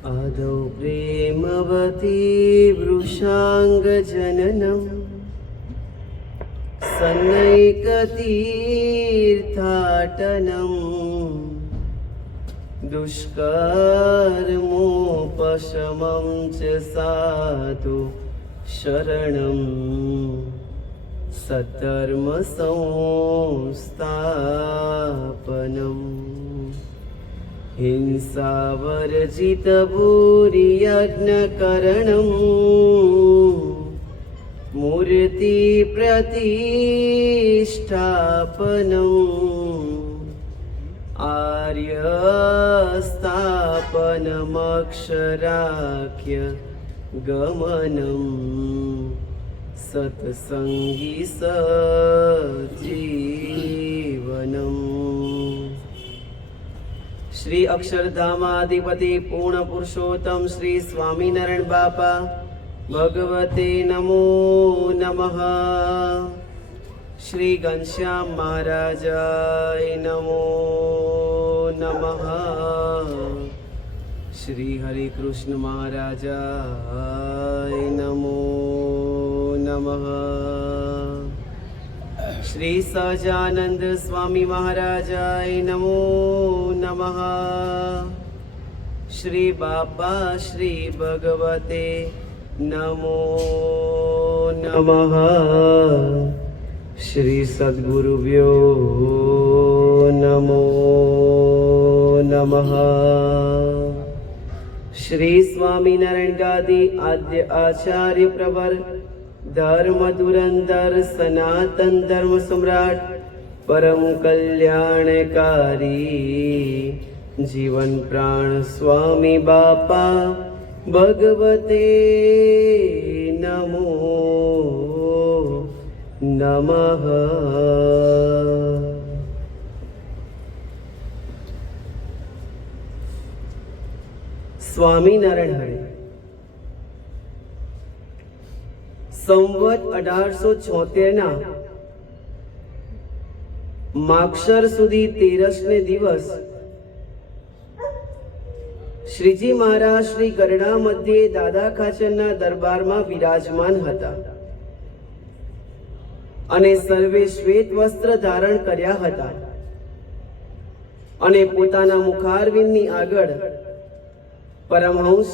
आदौ प्रेमवती वृषाङ्गजननं सन्नैकतीर्थाटनं दुष्कर्मोपशमं च साधु शरणं सत्कर्मसंस्थापनम् हिंसावर्जितभूरियज्ञकरणम् मूर्तिप्रतिष्ठापनम् आर्यस्थापनमक्षराख्य गमनम् सत्संगी सजीवनम्। श्री अक्षरधामाधिपति पूर्ण पुरुषोत्तम श्री स्वामीनारायण बापा भगवते नमो नमः। श्री घनश्याम महाराजाय नमो नमः। श्री हरि कृष्ण महाराजाय नमो नमः। श्री सहजानंद स्वामी महाराजाय नमो नमः। श्री बापा श्री भगवते नमो नमः। श्री सद्गुरुभ्यो नमो नमः। श्री स्वामीनारायण गादी आद्य आचार्य प्रवर धर्म धुरंधर सनातन धर्म सम्राट परम कल्याणकारी जीवन प्राण स्वामी बापा भगवते नमो नमः। स्वामीनारायण हरे। સંવત 1876 માગશર સુધી 13ને દિવસ શ્રીજી મહારાજ શ્રી ગરડા મધ્યે દાદા ખાચરના દરબારમાં વિરાજમાન હતા અને સર્વે શ્વેત વસ્ત્ર ધારણ કર્યા હતા અને પોતાના મુખારવિંદની આગળ પરમહંસ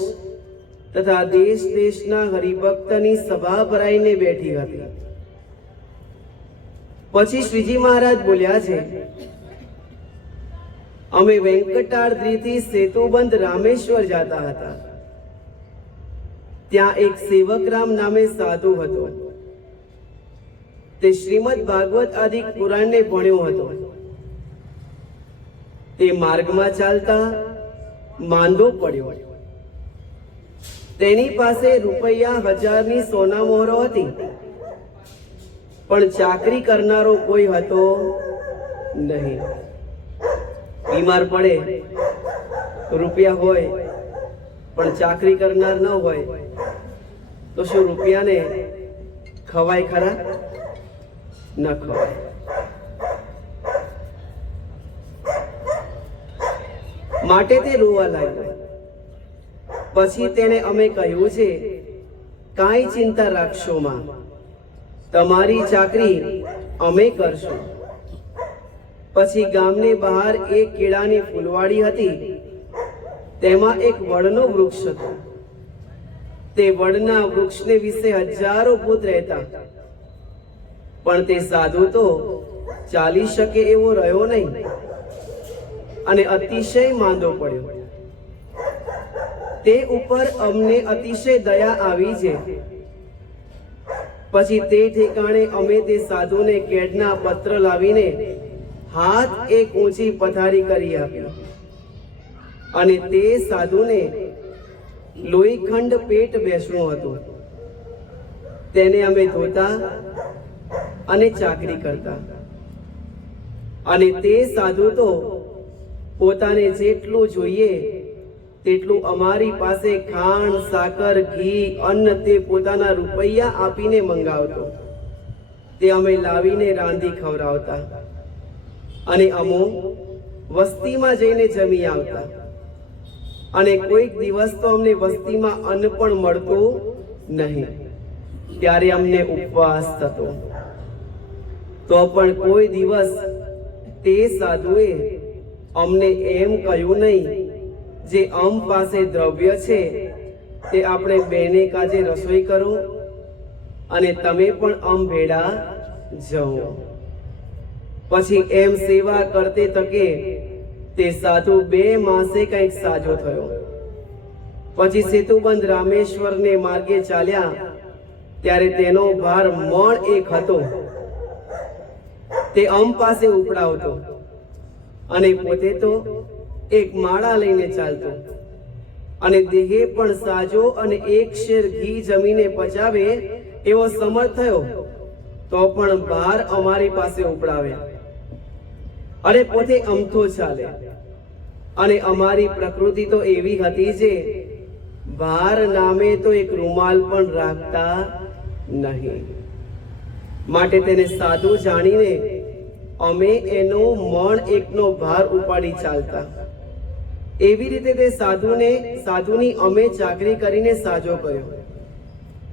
તથા દેશ દેશના હરિભક્તની સભા ભરાઈને બેઠી હતી। પછી શ્રીજી મહારાજ બોલ્યા છે, અમે વેંકટાદ્રીથી સેતુબંધ રામેશ્વર જતા હતા। ત્યાં એક સેવકરામ નામે સાધુ હતો। તે શ્રીમદ ભાગવત આદિ પુરાણને ભણ્યો હતો। તે માર્ગમાં ચાલતા માંદો પડ્યો। તેની પાસે ₹1000ની સોના મોહરો હતી, પણ ચાકરી કરનારો કોઈ હતો નહીં। બીમાર પડે રૂપિયા હોય પણ ચાકરી કરનાર ન હોય તો શું રૂપિયાને ખવાય ખરા? ન ખવાય। માટે તે રોવા લાગ્યો। પછી તેને અમે કહ્યું છે, કાંઈ ચિંતા રાખશો માં, તમારી ચાકરી અમે કરશું। પછી ગામને બહાર એક કેળાની ફૂલવાડી હતી, તેમાં એક વડનો વૃક્ષ હતો। તે વડના વૃક્ષને વિશે હજારો ભૂત રહેતા, પણ તે સાધુ તો ચાલી શકે એવો રહ્યો નહીં અને અતિશય માંદો પડ્યો। તે ઉપર અમને અતિશય દયા આવી છે। પછી તે ઠેકાણે અમે તે સાધુને કેડના પત્ર લાવીને હાથ એક ઊંચી પથારી કરી આપી અને તે સાધુને લોહીખંડ પેટ બેસણું હતું। તેને અમે ધોતા અને ચાકરી કરતા અને તે સાધુ તો પોતાને જેટલું જોઈએ તેટલું અમારી પાસે ખાંડ સાકર ઘી અન્ન તે પોતાના રૂપિયા આપીને મંગાવતો। તે અમે લાવીને રાંધી ખવડાવતા અને અમો વસ્તીમાં જઈને જમી આવતા અને કોઈક દિવસ તો અમને વસ્તીમાં અન્ન પણ મળતું નહીં, ત્યારે અમને ઉપવાસ થતો. તો પણ કોઈ દિવસ તે સાધુએ અમને એમ કહ્યું નહીં, જે અમ પાસે દ્રવ્ય છે તે આપણે બેને કાજે રસોઈ કરો અને તમે પણ અમ ભેળા જવો. પછી એમ સેવા કરતે તકે તે સાધુ 2 માસે કંઈક સાજો થયો. પછી સેતુબંધ રામેશ્વરને માર્ગે ચાલ્યા, ત્યારે તેનો ભાર મણ 1 હતો. તે અમ પાસે ઉપડાવતો અને પોતે તો એક માળા લઈને ચાલતો, અને દેહે પણ સાજો અને 1 શેર ઘી જમીને પચાવે એવો સમર્થ થયો, તો પણ ભાર અમારી પાસે ઉપડાવે અને પોતે અમથો ચાલે. અને અમારી પ્રકૃતિ તો એવી હતી જે ભાર નામે તો એક રૂમાલ પણ રાખતા નહીં. માટે તેને સાધુ જાણીને અમે એનો મણ 1નો ભાર ઉપાડી ચાલતા. એવી રીતે તે સાધુની અમે ચાકરી કરીને સાજો કર્યો,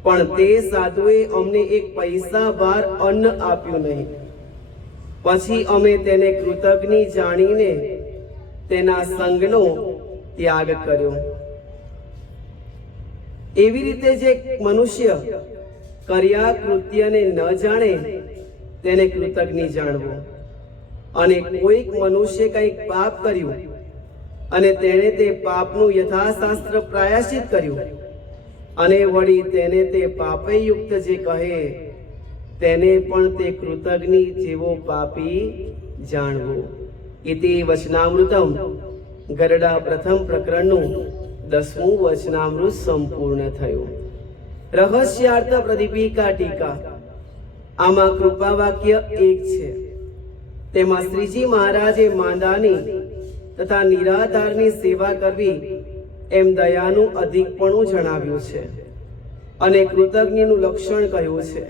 પણ તે સાધુએ અમને 1 પૈસા ભાર અન્ન આપ્યું નહીં. પછી અમે તેને કૃતજ્ઞ જાણીને તેના સંગનો ત્યાગ કર્યો. એવી રીતે જે મનુષ્ય કર્યા કૃત્યને ન જાણે તેને કૃતજ્ઞ જાણવો. અને કોઈક મનુષ્ય કંઈક પાપ કર્યું અને તેણે તે પાપનું યથાશાસ્ત્ર પ્રાયશ્ચિત કર્યું, અને વળી તેને તે પાપે યુક્ત જે કહે તેને પણ તે કૃતજ્ઞ જેવો પાપી જાણવો. ઇતિ વચનામૃતમ ગરડા પ્રથમ પ્રકરણનું 10મું વચનામૃત સંપૂર્ણ થયું. રહસ્યાર્થ પ્રદીપિકા ટીકા. આમાં કૃપા વાક્ય 1 છે. તેમાં શ્રીજી મહારાજે માંદાની તથા નિરાધારની સેવા કરવી એમ દયાનું અધિકપણું જણાવ્યું છે, અને કૃતજ્ઞનું લક્ષણ કહ્યું છે.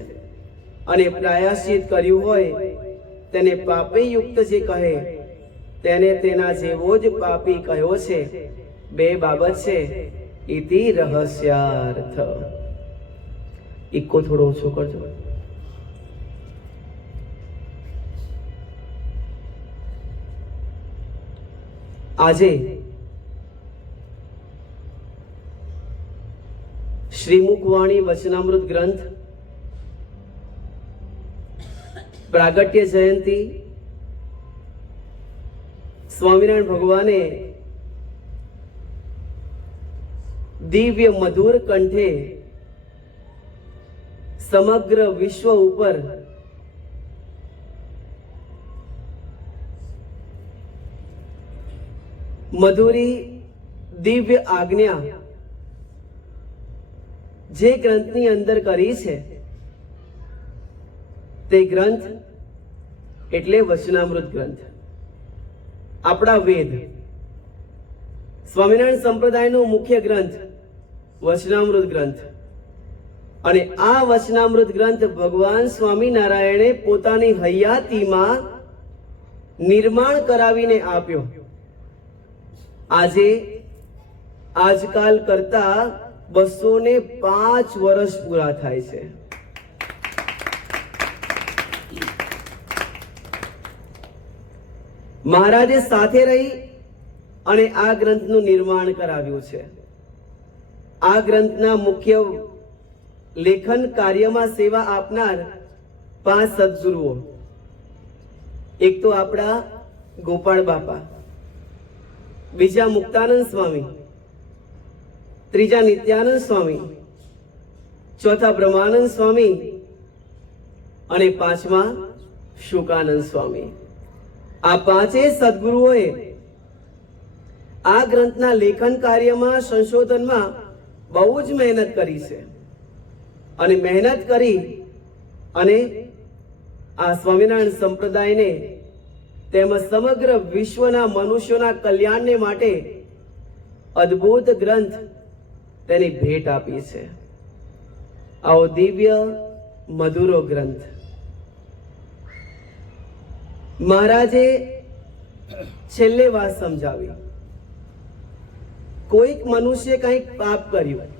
અને પ્રાયશ્ચિત કર્યું હોય તેને પાપે યુક્ત જે કહે તેને તેના જેવો જ પાપી કહ્યો છે. 2 બાબત છે. ઇતિ રહસ્યાર્થ. ઇકો થોડો ઓછો કરજો. આજે શ્રીમુખવાણી વચનામૃત ગ્રંથ પ્રાગટ્ય જયંતિ સ્વામિનારાયણ ભગવાને દિવ્ય મધુર કંઠે સમગ્ર વિશ્વ ઉપર મધુરી દિવ્ય આજ્ઞા જે ગ્રંથની અંદર કરી છે તે ગ્રંથ એટલે વચનામૃત ગ્રંથ, આપણા વેદ. સ્વામિનારાયણ સંપ્રદાયનો મુખ્ય ગ્રંથ વચનામૃત ગ્રંથ. અને આ વચનામૃત ગ્રંથ ભગવાન સ્વામિનારાયણે પોતાની હયાતીમાં નિર્માણ કરાવીને આપ્યો. આજે આજકાલ કરતા 205 વર્ષ પૂરા થાય છે. મહારાજે સાથે રહી અને આ ગ્રંથનું નિર્માણ કરાવ્યું છે. આ ગ્રંથના મુખ્ય લેખન કાર્યમાં સેવા આપનાર 5 સદગુરુઓ. એક તો આપણા ગોપાળ બાપા, બીજા મુક્તાનંદ સ્વામી, ત્રીજા નિત્યાનંદ સ્વામી, ચોથા બ્રહ્માનંદ સ્વામી અને 5મા શુકાનંદ સ્વામી. આ 5 સદગુરુઓએ આ ગ્રંથના લેખન કાર્યમાં, સંશોધનમાં બહુ જ મહેનત કરી છે. અને મહેનત કરી અને આ સ્વામિનારાયણ સંપ્રદાયને તેમજ સમગ્ર વિશ્વના મનુષ્યોના કલ્યાણને માટે અદ્ભુત ગ્રંથ તેની ભેટ આપી છે. આવો દિવ્ય મધુરો ગ્રંથ મહારાજે છેલ્લે વાત સમજાવી. કોઈક મનુષ્ય કંઈક પાપ કર્યું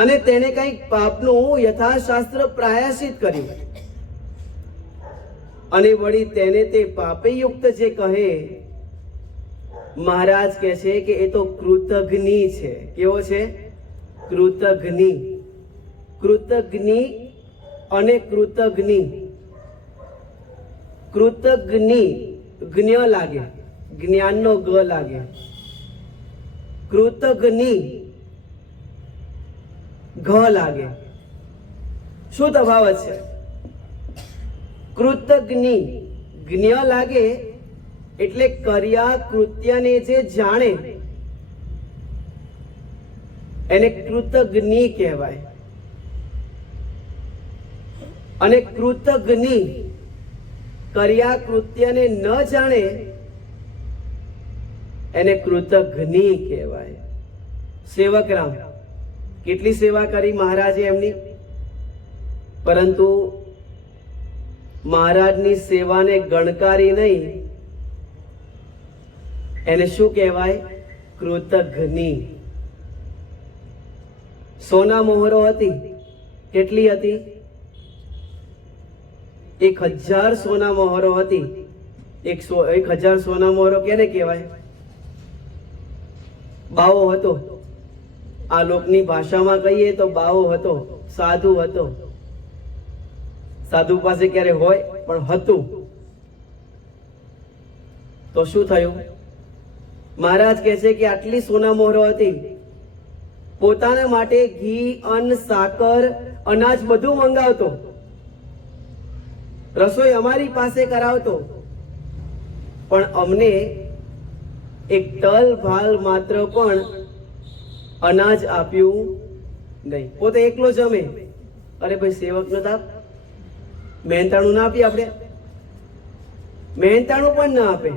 અને તેને કંઈક પાપનું યથાશાસ્ત્ર પ્રાયશ્ચિત કર્યું અને વળી તેને તે પાપે યુક્ત જે કહે, મહારાજ કહે છે કે એ તો કૃતજ્ઞ છે. કેવો છે? કૃતજ્ઞ. કૃતજ્ઞ અને કૃતજ્ઞ. કૃતજ્ઞ જ્ઞ લાગે, જ્ઞાનનો ગ લાગે. કૃતજ્ઞ ઘ લાગે. શું તફાવત છે? કૃતજ્ઞ જ્ઞ લાગે એટલે કર્યા કૃત્યને જે જાણે એને કૃતજ્ઞ કહેવાય. અને કૃતજ્ઞ કર્યા કૃત્યને ન જાણે એને કૃતજ્ઞ કહેવાય. સેવકરામ કેટલી સેવા કરી મહારાજે એમની, પરંતુ મહારાજની સેવાને ગણકારી નહીં, એને શું કહેવાય? કૃતજ્ઞ. સોના મોહરો હતી. કેટલી હતી? 1000 સોના મોહરો હતી. 1000 સોના મોહરો કેને કહેવાય? બાવો હતો. આ લોકની ભાષામાં કહીએ તો બાવો હતો, સાધુ હતો. સાધુ પાસે ક્યારે હોય પણ હતું. તો શું થયું? મહારાજ કહે છે કે આટલી સોના મોહરો હતી, પોતાના માટે ઘી, અન્ન, સાકર, અનાજ બધું મંગાવતો, રસોઈ અમારી પાસે કરાવતો, પણ અમને એક તલ ભાલ માત્ર પણ અનાજ આપ્યું નહીં. પોતે એકલો જમે. અરે ભાઈ, સેવક નો તાપ, મહેનતાણું ના આપીએ આપણે? મહેનતાણું પણ ના આપે.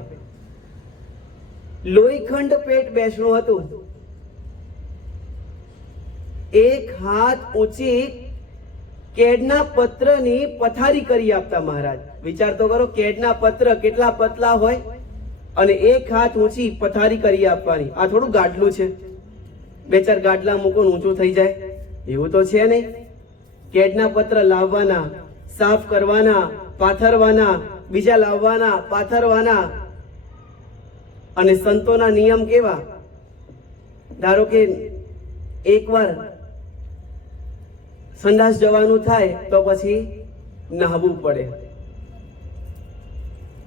લોહીખંડ પેટ બેસણું હતું. એક હાથ ઊંચી કેડના પત્રની પથારી કરી આપતા મહારાજ. વિચાર તો કરો, કેડના પત્ર કેટલા પતલા હોય અને એક હાથ ઊંચી પથારી કરી આપવાની. આ થોડું ગાડલું છે? 2-4 ગાડલા મૂકો ઊંચું થઈ જાય એવું તો છે નહીં. કેડના પત્ર લાવવાના, સાફ કરવાના, પાથરવાના, બીજા લાવવાના, પાથરવાના. અને સંતોના નિયમ કેવા? ધારો કે એકવાર સંડાસ જવાનું થાય તો પછી નહાવું પડે.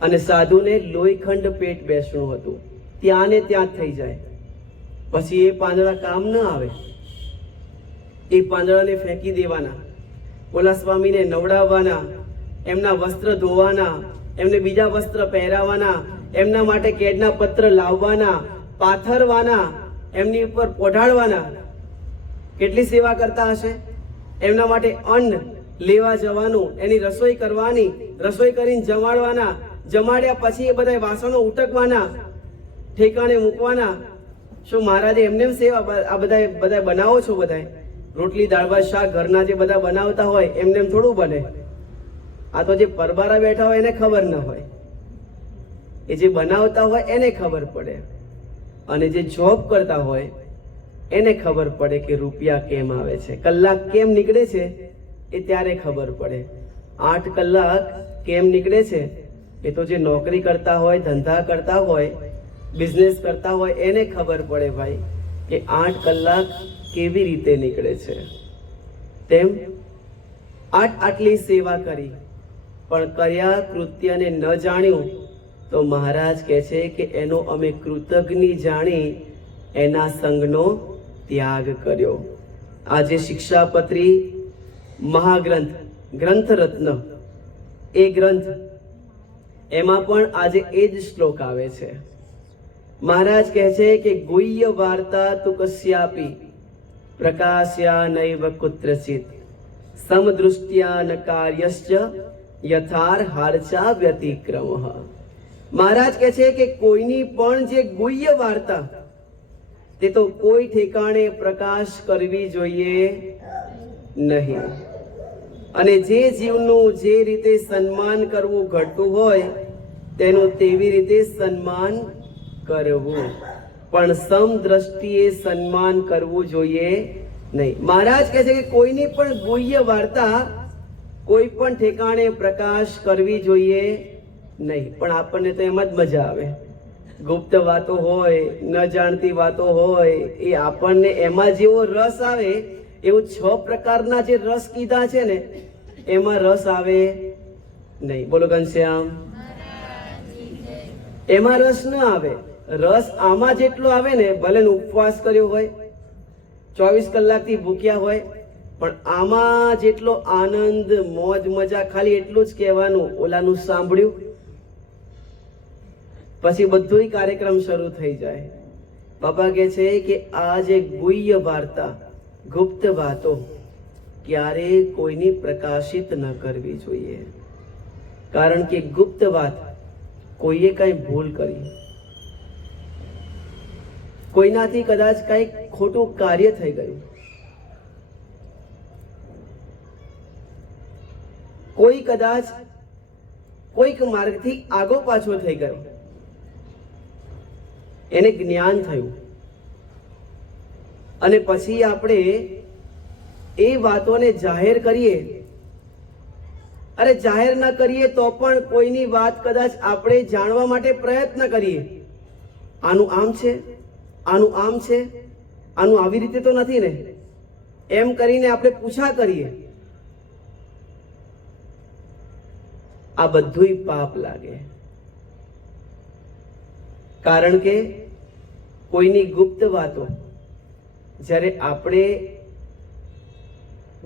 અને સાધુને લોહીખંડ પેટ બેસણું હતું, ત્યાં ને ત્યાં જ થઈ જાય. પછી એ પાંદડા કામ ન આવે, એ પાંદડાને ફેંકી દેવાના. ઓલા સ્વામીને નવડાવવાના, એમના વસ્ત્ર ધોવાના, એમને બીજા વસ્ત્ર પહેરાવાના, એમના માટે કેડના પત્ર લાવવાના, પાથરવાના, એમની ઉપર પોઢાડવાના. કેટલી સેવા કરતા હશે? એમના માટે અન્ન લેવા જવાનું, એની રસોઈ કરવાની, રસોઈ કરીને જમાડવાના, જમાડ્યા પછી એ બધા વાસણો ઉટકવાના, ઠેકાણે મૂકવાના. શું મહારાજે એમને સેવા આ બધા બનાવો છો? બધા રોટલી, દાળ ભાત, શાક ઘરના જે બધા બનાવતા હોય એમને થોડું બને. આ તો જે પરબારા બેઠા હોય એને ખબર ન હોય, એ જે બનાવતા હોય એને ખબર પડે. અને જે જોબ કરતા હોય એને ખબર પડે કે રૂપિયા કેમ આવે છે, કલાક કેમ નીકળે છે એ ત્યારે ખબર પડે. 8 કલાક કેમ નીકળે છે એ તો જે નોકરી કરતા હોય, ધંધા કરતા હોય, બિઝનેસ કરતા હોય એને ખબર પડે ભાઈ કે 8 કલાક કેવી રીતે નીકળે છે. તેમ આટલી સેવા કરી પણ કર્યા કૃત્યને ન જાણ્યું તો મહારાજ કહે છે કે એનો અમે કૃતજ્ઞ જાણી એના સંગનો ત્યાગ કર્યો. આજે શિક્ષાપત્રી મહાગ્રંથ, ગ્રંથ રત્ન, એ ગ્રંથ, એમાં પણ આજે એ જ શ્લોક આવે છે. મહારાજ કહે છે કે ગુહ્ય વાર્તા તુ કસ્યાપી પ્રકાશ્યા નૈવ કુત્રચિત સમદૃષ્ટ્યા ન કાર્યશ્ચ યથાર હારચા વ્યતિક્રમઃ. મહારાજ કહે છે કે કોઈની પણ જે ગુહ્ય વાર્તા તે તો કોઈ ઠેકાણે પ્રકાશ કરવી જોઈએ નહીં. અને જે જીવનું જે રીતે સન્માન કરવું ઘટતું હોય તેનું તેવી રીતે સન્માન કરવું. પણ સમ દ્રષ્ટિએ સન્માન કરવું જોઈએ નહીં. મહારાજ કહે છે કે કોઈની પણ ગુહ્ય વાર્તા કોઈ પણ ઠેકાણે પ્રકાશ કરવી જોઈએ નહીં. પણ આપણને તો એમાં જ મજા આવે. ગુપ્ત વાતો હોય, ન જાણતી વાતો હોય, એ આપણને એમાં જેવો રસ આવે એવું 6 પ્રકારના જે રસ કીધા છે ને એમાં રસ આવે નહીં. બોલો ઘનશ્યામ. એમાં રસ ન આવે. રસ આમાં જેટલો આવે ને, ભલે ઉપવાસ કર્યો હોય, 24 કલાકથી ભૂખ્યા હોય, પણ આમાં જેટલો આનંદ, મોજ મજા, ખાલી એટલું જ કહેવાનું, ઓલાનું સાંભળ્યું, પછી બધું કાર્યક્રમ શરૂ થઈ જાય. બાપા કહે છે કે આ જે ગુહ્ય વાર્તા, ગુપ્ત વાતો ક્યારે કોઈની પ્રકાશિત ન કરવી જોઈએ. કારણ કે ગુપ્ત વાત, કોઈએ કઈ ભૂલ કરી, કોઈનાથી કદાચ કઈક ખોટું કાર્ય થઈ ગયું, કોઈ કદાચ કોઈક માર્ગથી આગો પાછો થઈ ગયો, એને જ્ઞાન થયું, અને પછી આપણે એ વાતોને જાહેર કરીએ. અરે જાહેર ના કરીએ તો પણ કોઈની વાત કદાચ આપણે જાણવા માટે પ્રયત્ન કરીએ. આનું આમ છે, આનું આમ છે, આનું આવી રીતે તો નથી ને, એમ કરીને આપણે પૂછા કરીએ. આ બધુંય પાપ લાગે. કારણ કે કોઈની ગુપ્ત વાતો જ્યારે આપણે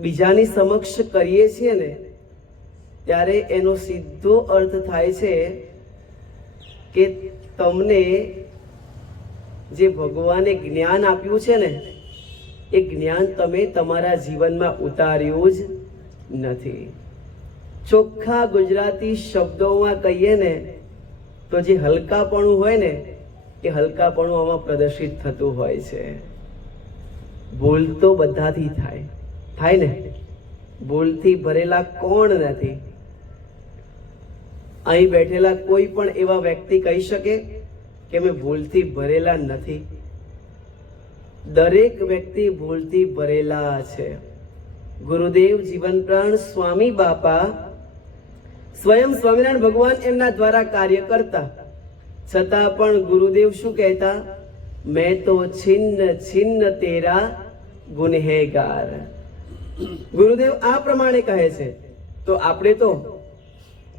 બીજાની સમક્ષ કરીએ છીએ ને, ત્યારે એનો સીધો અર્થ થાય છે કે તમને જે ભગવાને જ્ઞાન આપ્યું છે ને, એ જ્ઞાન તમે તમારા જીવનમાં ઉતાર્યું જ નથી. ચોખ્ખા ગુજરાતી શબ્દોમાં કહીએ ને તો જે હલકાપણું હોય ને, એ હલકાપણું આમાં પ્રદર્શિત થતું હોય છે. ભૂલ તો બધાથી થાય ને. ભૂલથી ભરેલા કોણ નથી? અહીં બેઠેલા કોઈ પણ એવા વ્યક્તિ કહી શકે કે મેં ભૂલથી ભરેલા નથી? દરેક વ્યક્તિ ભૂલથી ભરેલા છે. ગુરુદેવ જીવન પ્રાણ સ્વામી બાપા સ્વયં સ્વામિનારાયણ ભગવાન એમના દ્વારા કાર્ય કરતા, છતાં પણ ગુરુદેવ શું કહેતા? મેં તો છિન્ન છિન્ન તેરા ગુનેગાર. ગુરુદેવ આ પ્રમાણે કહે છે. તો આપણે તો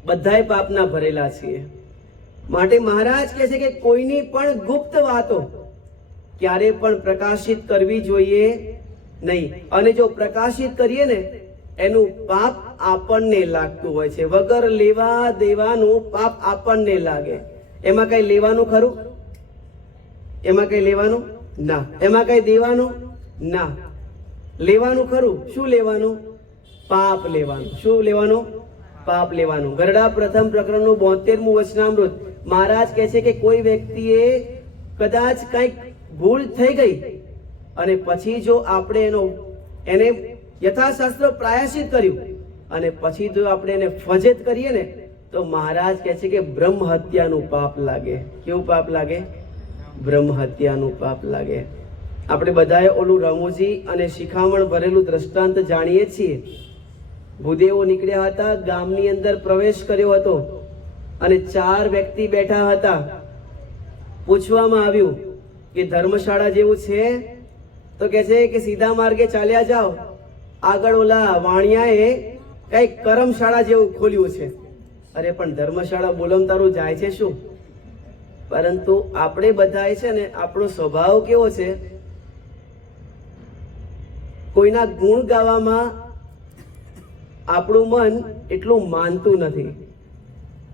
બધાય પાપના ભરેલા છીએ. માટે મહારાજ કહે છે કે કોઈની પણ ગુપ્ત વાતો ક્યારે પણ પ્રકાશિત કરવી જોઈએ નહીં. અને જો પ્રકાશિત કરીએ ને, એનું પાપ આપણને લાગતું હોય છે. વગર લેવા દેવાનું પાપ આપણને લાગે. એમાં કઈ લેવાનું ખરું? એમાં કઈ લેવાનું ના. એમાં કઈ દેવાનું ના. લેવાનું ખરું. શું લેવાનું? પાપ લેવાનું. શું લેવાનું? પાપ લેવાનું. ગરડા પ્રથમ પ્રકરણનું 72મું વચનામૃત મહારાજ કહે છે કે કોઈ વ્યક્તિએ કદાચ કઈક ભૂલ થઈ ગઈ અને પછી જો આપણે એને યથાશાસ્ત્ર પ્રાયશ્ચિત કર્યું અને પછી જો આપણે એને ફજેત કરીએ ને, તો મહારાજ કહે છે કે બ્રહ્મ હત્યાનું પાપ લાગે. કેવું પાપ લાગે? બ્રહ્મ હત્યાનું પાપ લાગે. આપણે બધાએ ઓલું રમૂજી અને શિખામણ ભરેલું દ્રષ્ટાંત જાણીએ છીએ. ભૂદેવો નીકળ્યા હતા, ગામની અંદર પ્રવેશ કર્યો હતો અને 4 વ્યક્તિ બેઠા હતા. પૂછવામાં આવ્યું કે ધર્મશાળા જેવું છે? તો કહે છે કે સીધા માર્ગે ચાલ્યા જાઓ, આગળ ઓલા વાણિયાએ કઈક કરમશાળા જેવું ખોલ્યું છે. અરે પણ ધર્મશાળા બોલમ તારું જાય છે શું? પરંતુ આપણે બધા છે ને, આપણો સ્વભાવ કેવો છે? કોઈના ગુણ ગાવામાં આપણું મન એટલું માનતું નથી.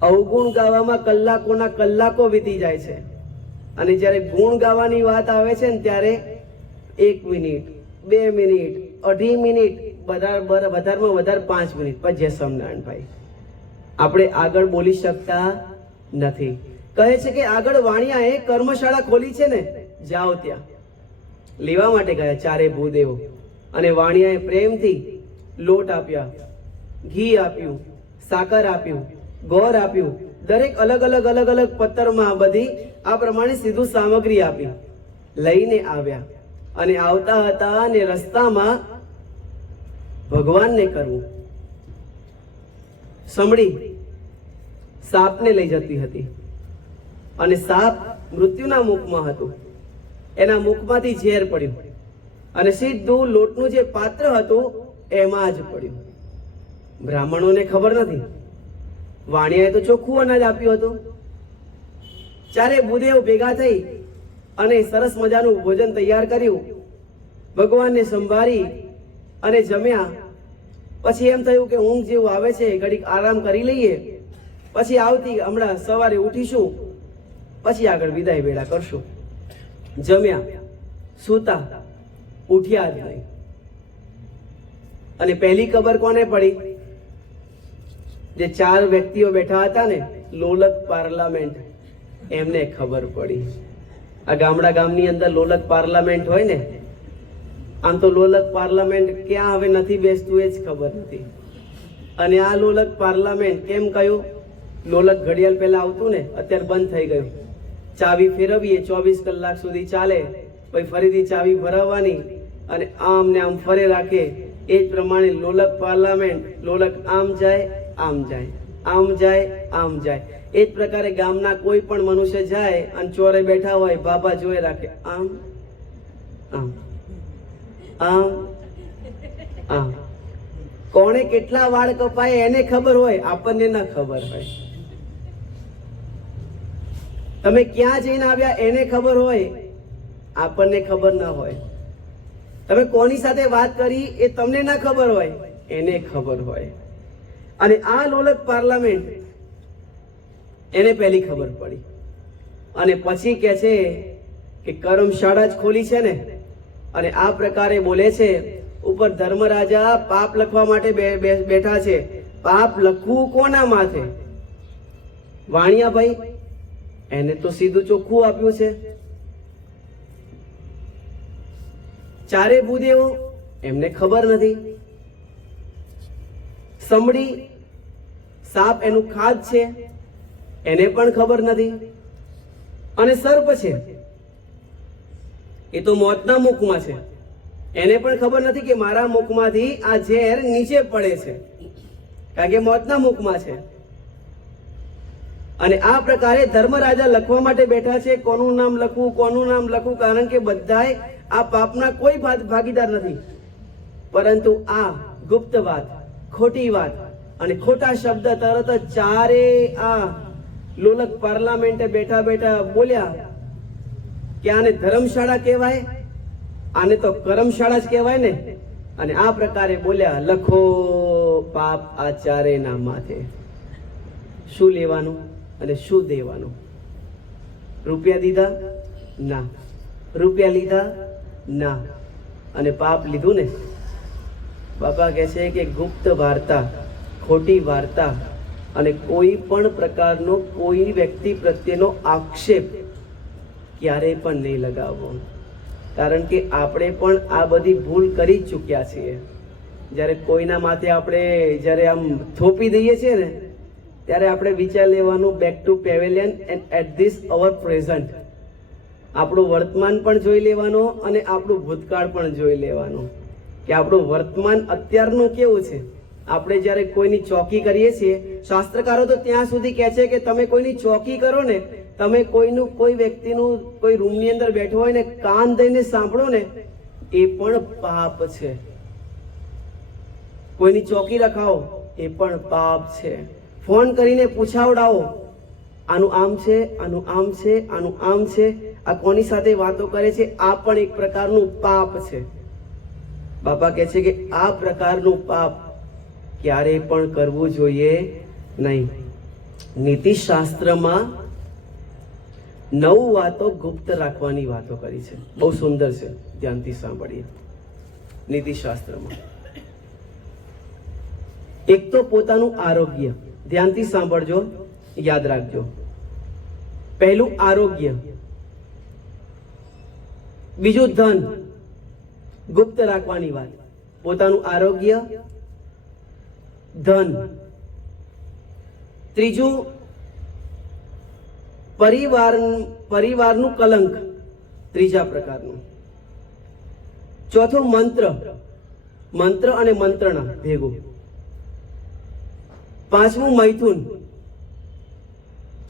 અવગુણ ગાવામાં કલાકોના કલાકો વીતી જાય છે. અને જ્યારે ગુણ ગાવાની વાત આવે છે ને, ત્યારે 1 મિનિટ, 2 મિનિટ, 2.5 મિનિટ, વધારમાં વધારે 5 મિનિટ પછી સમનારાયણભાઈ આપણે આગળ બોલી શકતા નથી. કહે છે કે આગળ વાણિયાએ કર્મશાળા ખોલી છે ને, જાઓ ત્યાં. લેવા માટે ગયા 4 ભૂદેવો. અને વાણિયાએ પ્રેમથી લોટ આપ્યા, ઘી આપ્યું, સાકર આપ્યું, ગોળ આપ્યું, દરેક અલગ અલગ પત્તરમાં બધી આ પ્રમાણે સીધું સામગ્રી આપી લઈને આવ્યા અને આવતા હતા અને રસ્તામાં ભગવાનને કરવું. સમડી સાપને લઈ જતી હતી અને સાપ મૃત્યુના મુખમાં હતું. એના મુખમાંથી ઝેર પડ્યું અને સીધું લોટનું જે પાત્ર હતું એમાં જ પડ્યું. બ્રાહ્મણોને ખબર નથી, વાણિયાએ તો ચોખ્ખું અનાજ આપ્યું હતું. ચારે ભૂદેવ ભેગા થઈ અને સરસ મજાનું ભોજન તૈયાર કર્યું, ભગવાનને સંભાળી અને જમ્યા. પછી એમ થયું કે ઊંઘ જેવું આવે છે, ઘડીક આરામ કરી લઈએ, પછી આવતી હમણાં સવારે ઉઠીશું, પછી આગળ વિદાય વેળા કરશું. જમ્યા, સૂતા, ઉઠ્યા જ નહીં. અને પહેલી ખબર કોને પડી? જે ચાર વ્યક્તિઓ બેઠા હતા ને, લોલક પાર્લામેન્ટ, એમને ખબર પડી. આ ગામની અંદર લોલક પાર્લામેન્ટ હોય ને, આમ તો લોલક પાર્લામેન્ટ ક્યાં હવે નથી બેસતું એ જ ખબર નથી. અને આ લોલક પાર્લામેન્ટ કેમ કહ્યું? લોલક ઘડિયાળ પહેલા આવતું ને, અત્યારે બંધ થઈ ગયું. ચાવી ફેરવીએ 24 કલાક સુધી ચાલે, પછી ફરીથી ચાવી ભરાવવાની અને આમ ને આમ ફરે રાખે. એ જ પ્રમાણે લોલક પાર્લામેન્ટ, લોલક આમ જાય આમ જાય, આમ જાય આમ જાય. એ જ પ્રકારે ગામના કોઈ પણ મનુષ્ય જાય અને ચોરે બેઠા હોય, બાબા જોઈ રાખે, આમ આમ આમ આમ. કોણે કેટલા વાળ કપાય એને ખબર હોય, આપણને ના ખબર હોય. તમે ક્યાં જઈને આવ્યા એને ખબર હોય, આપણને ખબર ના હોય. તમે કોની સાથે વાત કરી એ તમને ના ખબર હોય, એને ખબર હોય. અને આ લોલક પાર્લામેન્ટ એને પહેલી ખબર પડી અને પછી કહે છે કે કર્મશાળા જ ખોલી છે ને. અને આ પ્રકારે બોલે છે. ઉપર ધર્મરાજા પાપ લખવા માટે બેઠા છે. પાપ લખવું કોના માથે? વાણિયાભાઈ, એને તો સીધું ચોખ્ખું આપ્યું છે. ચારે ભૂદેવો, એમને ખબર નથી. સમડી સાપ એનું ખાદ છે, એને પણ ખબર નથી. અને સર્પ છે, એ તો મોતના મુખમાં છે, એને પણ ખબર નથી કે મારા મુખમાંથી આ ઝેર નીચે પડે છે, કારણ કે મોતના મુખમાં છે. અને આ પ્રકારે ધર્મરાજા લખવા માટે બેઠા છે. કોનું નામ લખવું, કોનું નામ લખવું, કારણ કે બધાય આ પાપના કોઈ ભાગીદાર નથી. પરંતુ આ ગુપ્ત વાત, ખોટી વાત અને ખોટા શબ્દ તરત જ ચારે આ લોલક પાર્લામેન્ટે બેઠા બેઠા બોલ્યા કે આને ધર્મશાળા કહેવાય, આને તો કર્મશાળા જ કહેવાય ને. અને આ પ્રકારે બોલ્યા, લખો પાપ આ ચારેના માથે. શું લેવાનું અને શું દેવાનું? રૂપિયા દીધા? ના. રૂપિયા લીધા? ના. અને પાપ લીધું ને. બાપા કહે છે કે ગુપ્ત વાર્તા, ખોટી વાર્તા અને કોઈ પણ પ્રકારનો કોઈ વ્યક્તિ પ્રત્યેનો આક્ષેપ ક્યારેય પણ નહીં લગાવવો. કારણ કે આપણે પણ આ બધી ભૂલ કરી જ ચૂક્યા છીએ. જ્યારે કોઈના માથે આપણે જ્યારે આમ થોપી દઈએ છીએ ને, ત્યારે આપણે વિચાર લેવાનું, back to pavilion and at this hour present. આપણું વર્તમાન પણ જોઈ લેવાનો અને આપણું ભૂતકાળ પણ જોઈ લેવાનું કે આપણું વર્તમાન અત્યારનું કેવું છે. આપણે જ્યારે કોઈની ચોકી કરીએ છીએ, શાસ્ત્રકારો તો ત્યાં સુધી કહે છે કે તમે કોઈની ચોકી કરો ને, તમે કોઈનું, કોઈ વ્યક્તિનું, કોઈ રૂમની અંદર બેઠો હોય ને કાન દઈને સાંભળો ને, એ પણ પાપ છે. કોઈની ચોકી રખાવો, એ પણ પાપ છે. ફોન કરીને પૂછાવડાવો, આનું આમ છે, આનું આમ છે, આનું આમ છે, આ કોની સાથે વાતો કરે છે, આ પણ એક પ્રકારનું પાપ છે. બાપા કહે છે કે આ પ્રકારનું પાપ ક્યારેય પણ કરવું જોઈએ નહીં. નીતિશાસ્ત્રમાં 9 વાતો ગુપ્ત રાખવાની વાતો કરી છે. બહુ સુંદર છે, ધ્યાનથી સાંભળીએ. નીતિશાસ્ત્રમાં એક તો પોતાનું આરોગ્ય, ધ્યાનથી સાંભળજો, યાદ રાખજો. પહેલું આરોગ્ય, બીજું ધન, ગુપ્ત રાખવાની વાત. પોતાનું આરોગ્ય, ધન. ત્રીજું પરિવારનું કલંક, ત્રીજા પ્રકારનું. ચોથું મંત્ર, મંત્ર અને મંત્રણા ભેગું. પાંચમું મૈથુન.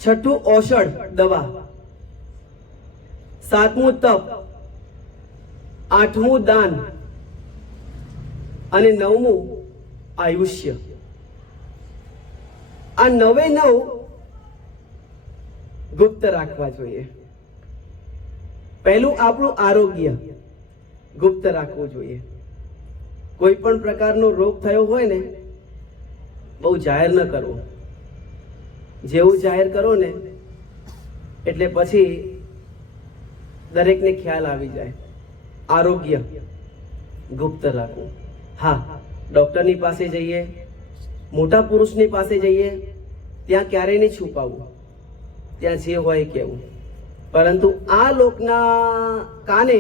છઠ્ઠું ઔષધ દવા. સાતમું તપ. આઠમું દાન અને નવમું આયુષ્ય. આ 9 ગુપ્ત રાખવા જોઈએ. પહેલું આપણું આરોગ્ય ગુપ્ત રાખવું જોઈએ. કોઈ પણ પ્રકારનો રોગ થયો હોય ને, બહુ જાહેર ન કરવો. જેવું જાહેર કરો ને એટલે પછી દરેકને ખ્યાલ આવી જાય. આરોગ્ય ગુપ્ત રાખવું. હા, ડોક્ટરની પાસે જઈએ, મોટા પુરુષની પાસે જઈએ, ત્યાં ક્યારેય નહીં છુપાવવું, ત્યાં જે હોય કેવું. પરંતુ આ લોકના કાને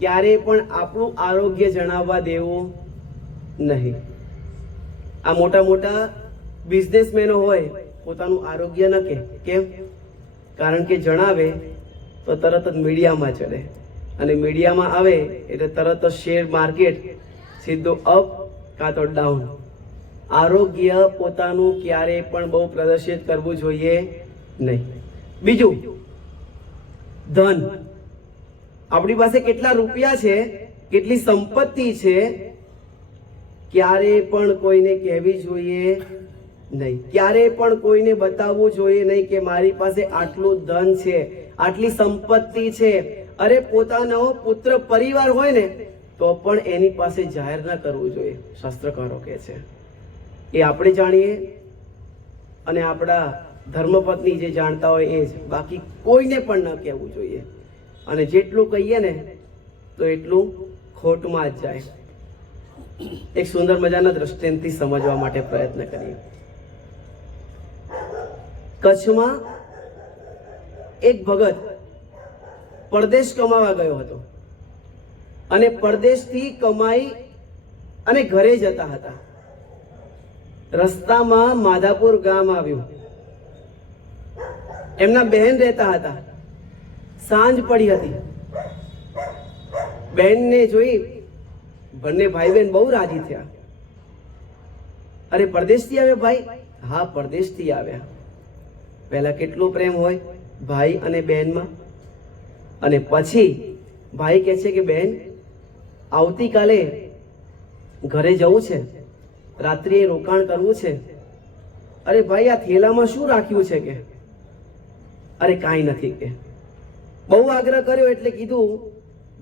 ક્યારેય પણ આપણું આરોગ્ય જણાવવા દેવું નહીં. આ મોટા મોટા બિઝનેસમેનો હોય, પોતાનું આરોગ્ય ન કહે. કેમ? કારણ કે જણાવે તો તરત જ મીડિયામાં ચડે, અને મીડિયામાં આવે એટલે તરત જ શેર માર્કેટ સીધું અપ કાં તો ડાઉન. આરોગ્ય પોતાનું ક્યારેય પણ બહુ પ્રદર્શિત કરવું જોઈએ નહીં. બીજું, ધન. આપણી પાસે કેટલા રૂપિયા છે, કેટલી સંપત્તિ છે, ક્યારેય પણ કોઈને કહેવી જોઈએ નહીં. ક્યારેય પણ કોઈને બતાવવું જોઈએ નહીં કે મારી પાસે આટલું ધન છે, આટલી સંપત્તિ છે. અરે, પોતાનો પુત્ર પરિવાર હોય ને તો પણ એની પાસે જાહેર ના કરવું જોઈએ. શાસ્ત્રકારો કહે છે એ આપણે જાણીએ અને આપણા ધર્મપત્ની જે જાણતા હોય એ જ, બાકી કોઈને પણ ન કહેવું જોઈએ. અને જેટલું કહીએ ને તો એટલું ખોટમાં જ જાય. એક સુંદર મજાના દ્રષ્ટાંતથી સમજવા માટે પ્રયત્ન કરીએ. કચ્છમાં એક ભગત પરદેશ કમાવા ગયો હતો, અને પરદેશથી કમાઈ અને ઘરે જતા હતા. રસ્તામાં માધાપુર ગામ આવ્યું. એમના બહેન રહેતા હતા. સાંજ પડી હતી. બહેનને જોઈ બંને ભાઈ બહેન બહુ રાજી થયા. અરે, પરદેશથી આવ્યો ભાઈ? હા, પરદેશથી આવ્યા. પહેલા કેટલો પ્રેમ હોય ભાઈ અને બહેનમાં. અને પછી ભાઈ કહે છે કે બહેન, આવતીકાલે ઘરે જવું છે, રાત્રિએ રોકાણ કરવું છે. અરે ભાઈ, આ થેલામાં શું રાખ્યું છે કે? અરે, કાંઈ નથી કે. બહુ આગ્રહ કર્યો એટલે કીધું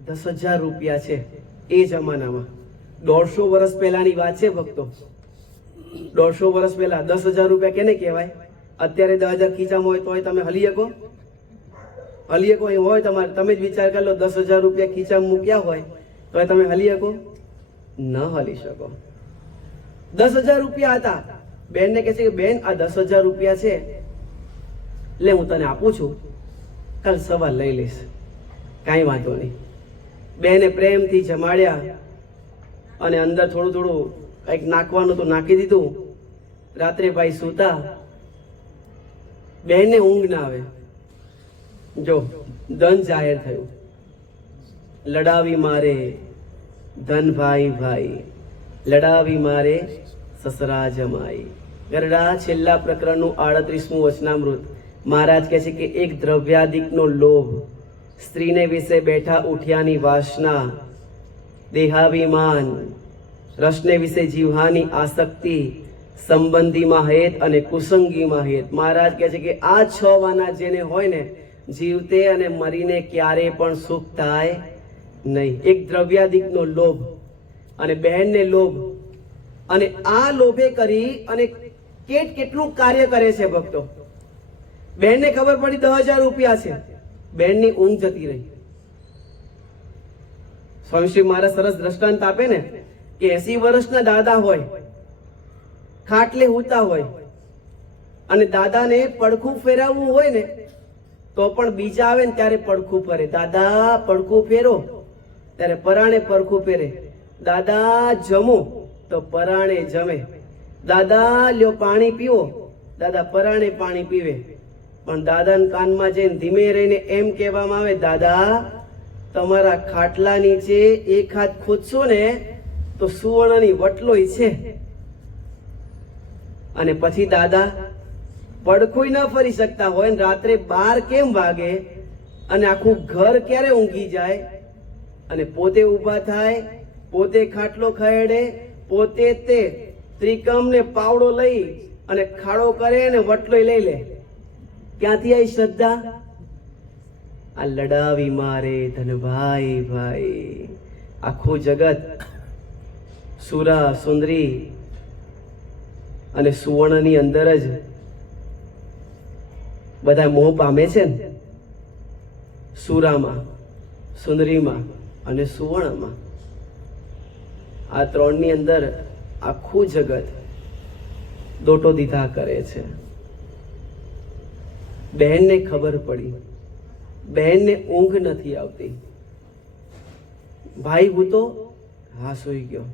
10,000 રૂપિયા છે. એ જમાનામાં 150 વર્ષ પહેલાની વાત છે ભક્તો. 150 વર્ષ પહેલા 10,000 રૂપિયા કેને કહેવાય? અત્યારે 10,000 ખીચામાં હોય તોય તમે હલી શકો? હલી શકો હોય તમારે? તમે જ વિચાર કરી લો, 10,000 રૂપિયા ખીચામાં મૂક્યા હોય તોય તમે હલી શકો? ન હલી શકો. 10,000 રૂપિયા હતા. બેનને કહે છે કે બેન, આ 10,000 રૂપિયા છે, લે હું તને આપું છું, કાલ સવાર લઈ લઈશ. કાંઈ વાંધો નહીં. બેને પ્રેમથી જમાડ્યા અને અંદર થોડું થોડું કંઈક નાખવાનું તો નાખી દીધું. રાત્રે ભાઈ સૂતા. બેનને ઊંઘ ના આવે. જો, ધન જાહેર થયું. લડાવી મારે ધન ભાઈ ભાઈ, લડાવી મારે સસરા જમાઈ. ગરડા છેલ્લા પ્રકરણનું 38મું વચનામૃત. મહારાજ કહે છે કે એક દ્રવ્યાદિકનો લોભ, સ્ત્રીને વિશે બેઠા ઉઠ્યાની વાસના, દેહાભિમાન, રસને વિશે જીવહાની આસક્તિ, સંબંધીમાં હેત અને કુસંગીમાં હેત. મહારાજ કહે છે કે આ 6 વાના જેને હોય ને, જીવતે અને મરીને ક્યારે પણ સુખ થાય નહીં. એક દ્રવ્યાદિકનો લોભ અને બહેનને લોભ, અને આ લોભે કરી અને કેટલું કાર્ય કરે છે ભક્તો. બહેનને ખબર પડી 10,000 રૂપિયા છે, બહેનની ઊંઘ જતી રહી. સ્વામીશ્રી મહારાજ સરસ દ્રષ્ટાંત આપે ને કે 80 વર્ષના દાદા હોય, ખાટલે સૂતા હોય, અને દાદાને પડખું ફેરવવું હોય ને તો પણ બીજા આવે ને ત્યારે પડખું ફરે. દાદા પડખું ફેરો ત્યારે પરાણે પડખું ફેરે. દાદા જમો તો પરાણે જમે. દાદા લ્યો પાણી પીવો, દાદા પરાણે પાણી પીવે. પણ દાદાના કાનમાં જઈને ધીમે રહીને એમ કહેવામાં આવે, દાદા તમારા ખાટલા નીચે એક હાથ ખોદશો ને તો સુવર્ણની વટલોય છે. અને પછી દાદા પડખું ન ફરી શકતા હોય ને રાત્રે 12 કેમ વાગે અને આખું ઘર ક્યારે ઊંઘી જાય, અને પોતે ઊભા થાય, પોતે ખાટલો ખહેડે, પોતે તે ત્રિકમ ને પાવડો લઈ અને ખાડો કરે ને વટલોય લઈ લે. ક્યાંથી આવી શ્રદ્ધા? આ લડાવી મારે ધનભાઈ ભાઈ. આખું જગત સુરા સુંદરી અને સુવર્ણની અંદર જ બધા મોહ પામે છે ને. સુરામાં, સુંદરીમાં અને સુવર્ણમાં, આ ત્રણની અંદર આખું જગત દોટો દીધા કરે છે. બહેનને ખબર પડી, બહેનને ઊંઘ નથી આવતી. ભાઈ હું તો હા સૂઈ ગયો.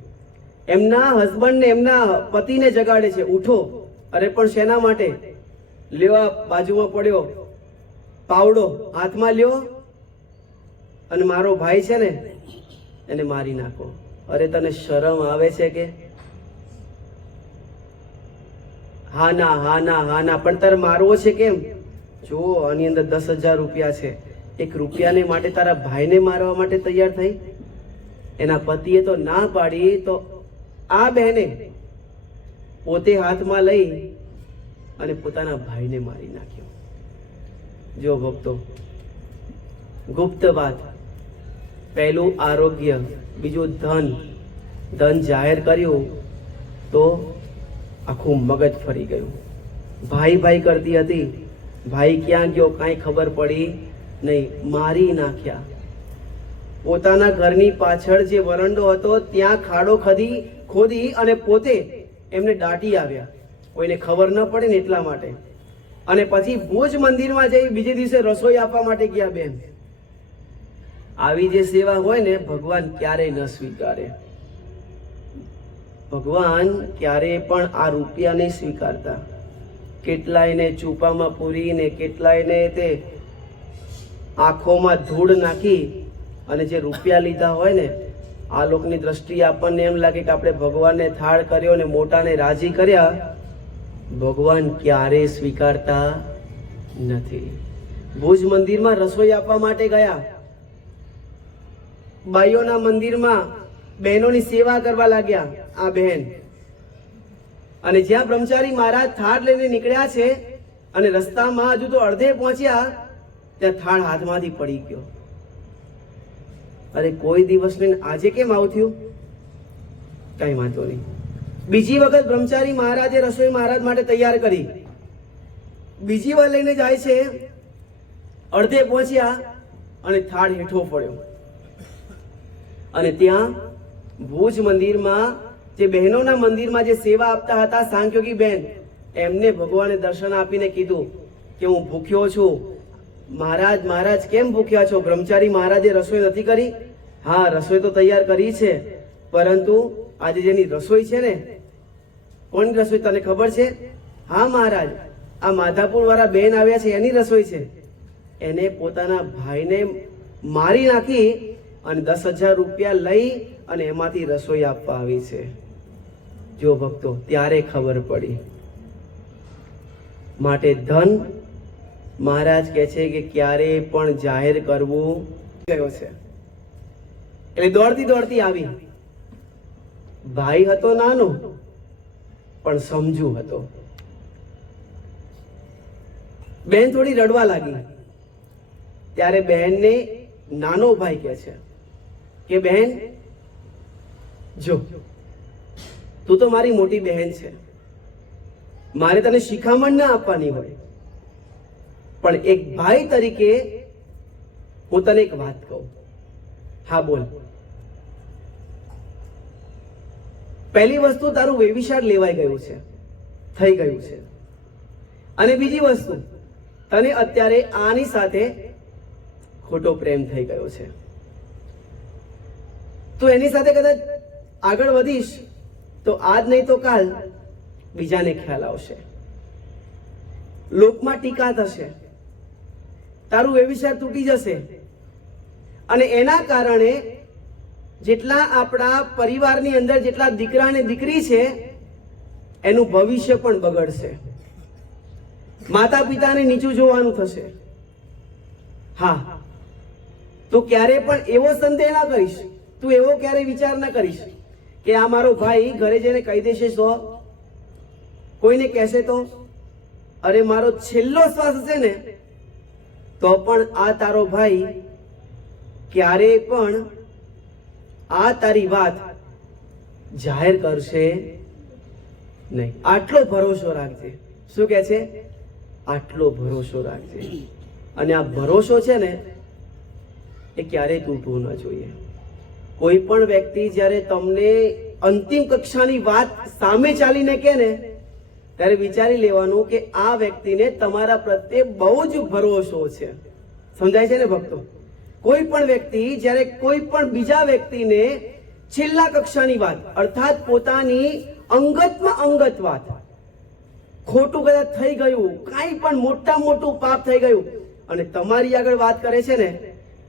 એમના હસબન્ડને, એમના પતિને જગાડે છે, ઉઠો. અરે પણ શેના માટે? લ્યો આ બાજુમાં પડ્યો પાવડો હાથમાં લ્યો અને મારો ભાઈ છે ને એને મારી નાખો. અરે તને શરમ આવે છે કે? હા ના હા ના હા ના. પણ તારે મારવો છે કેમ? જો આની અંદર 10,000 રૂપિયા છે. 1 રૂપિયાને માટે તારા ભાઈને મારવા માટે તૈયાર થઈ? એના પતિએ તો ના પાડી તો આ બહેને પોતે હાથમાં લઈ અને પોતાના ભાઈને મારી નાખ્યો. જો ભક્તો, ગુપ્ત વાત. પહેલું આરોગ્ય, બીજું ધન. ધન જાહેર કર્યું તો આખું મગજ ફરી ગયું. ભાઈ ભાઈ કરતી હતી, ભાઈ ક્યાં ગયો કાંઈ ખબર પડી નહીં, મારી નાખ્યા. પોતાના ઘરની પાછળ જે વરંડો હતો ત્યાં ખાડો ખોદી અને પોતે એમને દાટી આવ્યા, કોઈને ખબર ન પડે ને એટલા માટે. અને પછી ભુજ મંદિરમાં જઈ બીજે દિવસે રસોઈ આપવા માટે ગયા. બેન, આવી જે સેવા હોય ને ભગવાન ક્યારેય ન સ્વીકારે. ભગવાન ક્યારેય પણ આ રૂપિયા નહીં સ્વીકારતા. કેટલાયને ચૂપામાં પૂરીને, કેટલાયને તે આંખોમાં ધૂળ નાખી અને જે રૂપિયા લીધા હોય ને, આ લોકોની દ્રષ્ટિએ આપણને એમ લાગે કે આપણે ભગવાનને થાળ કર્યો ને મોટાને રાજી કર્યા. ભગવાન ક્યારેય સ્વીકારતા નથી. ભુજ મંદિરમાં રસોઈ આપવા માટે ગયા. બાઈઓના મંદિરમાં બહેનોની સેવા કરવા લાગ્યા આ બહેન. અને જ્યાં બ્રહ્મચારી મહારાજ થાળ લઈને નીકળ્યા છે અને રસ્તામાં હજુ તો અડધે પહોંચ્યા ત્યાં થાળ હાથમાંથી પડી ગયો. અરે કોઈ દિવસ નહીં, આજે કેમ આવું થયું? કઈ વાંધો નહીં. બીજી વખત બ્રહ્મચારી મહારાજે રસોઈ મહારાજ માટે તૈયાર કરી. બીજી વાર લઈને જાય છે, અડધે પહોંચ્યા અને થાળ હેઠો પડ્યો. અને ત્યાં ભુજ મંદિરમાં જે બહેનોના મંદિરમાં જે સેવા આપતા હતા સાંખ્યોગી બહેન, એમને ભગવાને દર્શન આપીને કીધું કે હું ભૂખ્યો છું. મહારાજ મહારાજ કેમ ભૂખ્યા છો? બ્રહ્મચારી મહારાજે રસોઈ નથી કરી? હા, રસોઈ તો તૈયાર કરી છે, પરંતુ આજે જેની રસોઈ છે ને, કોની રસોઈ તને ખબર છે? હા મહારાજ, આ માધાપુર વાળા બેન આવ્યા છે એની રસોઈ છે. એને પોતાના ભાઈને મારી નાખી અને 10,000 રૂપિયા લઈ અને એમાંથી રસોઈ આપવા આવી છે. જો ભક્તો, ત્યારે ખબર પડી. માટે ધન મહારાજ કહે છે કે ક્યારે પણ જાહેર કરવું ગયો છે. એટલે દોડતી દોડતી આવી. ભાઈ હતો નાનો પણ સમજુ હતો. બહેન થોડી રડવા લાગી. ત્યારે બહેનને નાનો ભાઈ કહે છે કે બહેન જો, તું તો મારી મોટી બહેન છે, મારે તને શિખામણ ના આપવાની હોય, પણ એક ભાઈ તરીકે હું તને એક વાત કહું. હા બોલ. પહેલી વસ્તુ, તારું વ્યભિચાર લેવાઈ ગયું છે, થઈ ગયું છે. અને બીજી વસ્તુ, તને અત્યારે આની સાથે ખોટો પ્રેમ થઈ ગયો છે. તું એની સાથે કદાચ આગળ વધીશ તો આજ નહીં તો કાલ બીજાને ખ્યાલ આવશે, લોકમાં ટીકા થશે. તારું વ્યભિચાર તૂટી જશે. અને એના કારણે જેટલા આપણા પરિવારની અંદર જેટલા દીકરા અને દીકરી છે એનું ભવિષ્ય પણ બગડશે. માતા પિતાને નીચું જોવાનું થશે. હા, તો ક્યારે પણ એવો સંદેહ ના કરીશ, તું એવો ક્યારે વિચાર ના કરીશ કે આ મારો ભાઈ ઘરે જઈને કહી દેશે તો, કોઈને કહેશે તો, અરે મારો છેલ્લો શ્વાસ હશે ને તો પણ આ તારો ભાઈ ક્યારે પણ આ તારી વાત જાહેર કરશે નહીં. આટલો ભરોસો રાખજે. શું કહે છે? આટલો ભરોસો રાખજે. અને આ ભરોસો છે ને એ ક્યારેય તૂટવો ન જોઈએ. કોઈ પણ વ્યક્તિ જ્યારે તમને અંતિમ કક્ષાની વાત સામે ચાલીને કહે ને ત્યારે વિચારી લેવાનું કે આ વ્યક્તિને તમારા પ્રત્યે બહુ જ ભરોસો છે. સમજાય છે ને ભક્તો? કોઈ પણ વ્યક્તિ જ્યારે કોઈ પણ બીજા વ્યક્તિને છેલ્લા કક્ષાની વાત અર્થાત પોતાની અંગતમાં અંગત વાત, ખોટું કદાચ થઈ ગયું, કાંઈ પણ મોટું પાપ થઈ ગયું અને તમારી આગળ વાત કરે છે ને,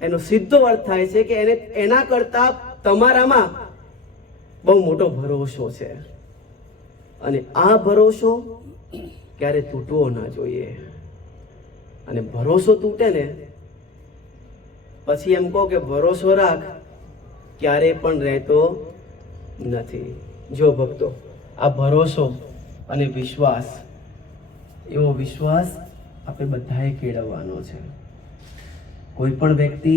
એનો સીધો અર્થ થાય છે કે એને એના કરતા તમારામાં બહુ મોટો ભરોસો છે. અને આ ભરોસો ક્યારે તૂટવો ના જોઈએ. અને ભરોસો તૂટે ને પછી એમ કહો કે ભરોસો રાખ, ક્યારે પણ રહેતો નથી. જો ભક્તો, આ ભરોસો અને વિશ્વાસ, એવો વિશ્વાસ આપણે બધાએ કેળવવાનો છે. કોઈ પણ વ્યક્તિ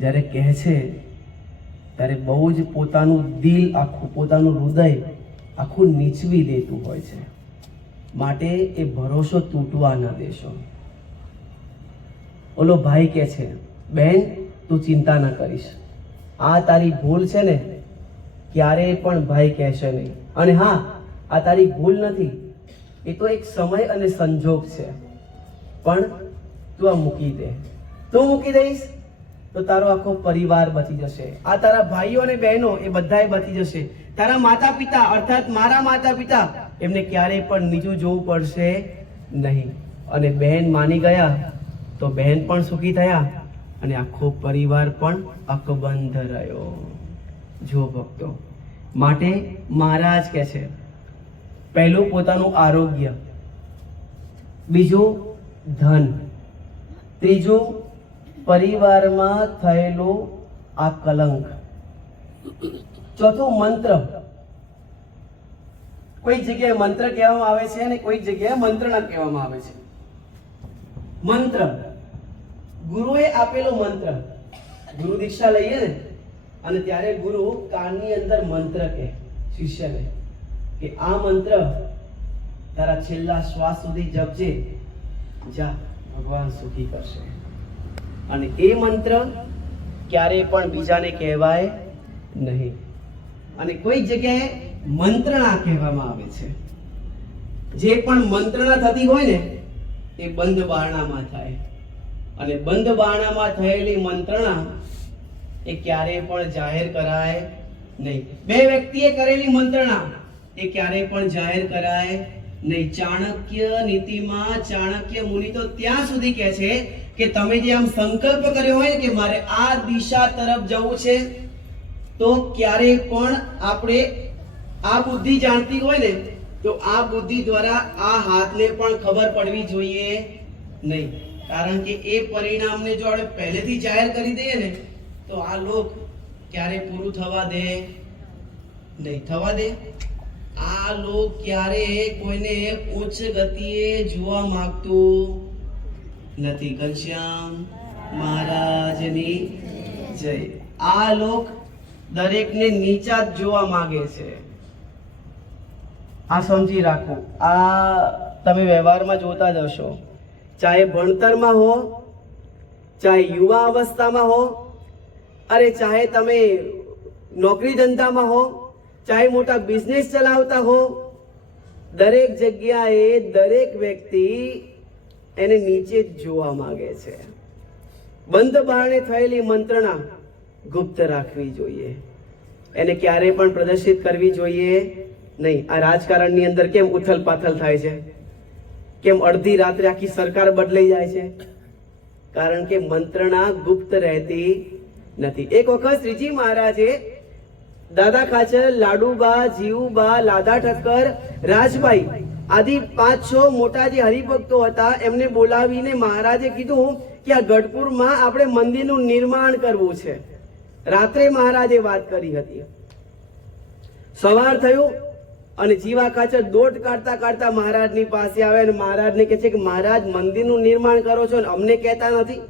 જ્યારે કહે છે ત્યારે બહુ જ પોતાનું દિલ આખું, પોતાનું હૃદય આખું નીચવી દેતું હોય છે. માટે એ ભરોસો તૂટવા ન દેશો. ઓલો ભાઈ કહે છે, બેન તું ચિંતા ન કરીશ, આ તારી ભૂલ છે ને, ક્યારેય પણ ભાઈ કહેશે નહીં. અને હા, આ તારી ભૂલ નથી, એ તો એક સમય અને સંજોગ છે. પણ તું આ મૂકી દે. તું મૂકી દઈશ તો તારો આખો પરિવાર બચી જશે. આ તારા ભાઈઓ અને બહેનો એ બધાય બચી જશે. તારા માતા પિતા અર્થાત મારા માતા પિતા, એમને ક્યારેય પણ નીચું જોવું પડશે નહીં. અને બહેન માની ગયા તો બહેન પણ સુખી થયા અને આખો પરિવાર પણ અકબંધ રહ્યો. જો ભક્તો, માટે મહારાજ કહે છે, પહેલું પોતાનું આરોગ્ય, બીજું ધન, ત્રીજું પરિવારમાં થયેલું આ કલંક, ચોથું મંત્ર. કોઈ જગ્યાએ મંત્ર કહેવામાં આવે છે અને કોઈ જગ્યાએ મંત્રણા કહેવામાં આવે છે. મંત્ર, ગુરુએ આપેલો મંત્ર. ગુરુ દીક્ષા લઈએ ને અને ત્યારે ગુરુ કાનની અંદર મંત્ર કહે શિષ્યને કે આ મંત્ર તારા છેલ્લા શ્વાસ સુધી જપજે, જા ભગવાન સુખી કરશે. અને એ મંત્ર ક્યારે પણ બીજાને કહેવાય નહીં. અને કોઈ જગ્યાએ મંત્રણા કહેવામાં આવે છે. જે પણ મંત્રણા થતી હોય ને એ બંધ બારણામાં થાય. અને બંધ બારણામાં થયેલી મંત્રણા એ ક્યારેય પણ જાહેર કરાય નહીં. બે વ્યક્તિએ કરેલી મંત્રણા એ ક્યારેય પણ જાહેર કરાય નહીં. ચાણક્ય નીતિમાં ચાણક્ય મુનિ તો ત્યાં સુધી કહે છે કે તમે જે આમ સંકલ્પ કર્યો હોય કે મારે આ દિશા તરફ જવું છે, તો ક્યારેય પણ આપણે આ બુદ્ધિ જાણતી હોય ને તો આ બુદ્ધિ દ્વારા આ હાથને પણ ખબર પડવી જોઈએ નહીં. કારણ કે એ પરિણામને જો આપણે પહેલેથી જાહેર કરી દઈએ ને તો આ લોક ક્યારે પૂરું થવા દે નહીં. થવા દે. આ લોક ક્યારે કોઈને ઉચ્ચ ગતિએ જોવા માંગતું નથી. ઘનશ્યામ મહારાજની જય. આ લોક દરેકને નીચા જ જોવા માંગે છે. આ સમજી રાખો. આ તમે વ્યવહારમાં જોતા જ હશો, ચાહે ભણતરમાં હો, ચાહે યુવા અવસ્થામાં હો, અરે ચાહે તમે નોકરી ધંધામાં હો, ચાહે મોટા બિઝનેસ ચલાવતા હો, દરેક જગ્યાએ દરેક વ્યક્તિ એને નીચે જ જોવા માંગે છે. બંધ બારણે થયેલી મંત્રણા ગુપ્ત રાખવી જોઈએ. એને ક્યારેય પણ પ્રદર્શિત કરવી જોઈએ નહીં. આ રાજકારણની અંદર કેમ ઉથલ પાથલ થાય છે, કેમ અડધી રાત્રે આખી સરકાર બદલાઈ જાય છે, કારણ કે મંત્રણા ગુપ્ત રહેતી નથી. એક વખત શ્રીજી મહારાજે દાદા ખાચર, લાડુબા, જીવુબા, લાદા ઠક્કર, રાજભાઈ આદિ 5-6 મોટા જે હરિભક્તો હતા એમને બોલાવીને મહારાજે કીધું કે આ ગઢપુરમાં આપણે મંદિરનું નિર્માણ કરવું છે. રાત્રે મહારાજે વાત કરી હતી. સવાર થયું અને જીવા ખાચર દોટ કાઢતા કાઢતા મહારાજની પાસે આવે અને મહારાજને કહે છે કે મહારાજ, મંદિરનું નિર્માણ કરો છો ને અમને કહેતા નથી.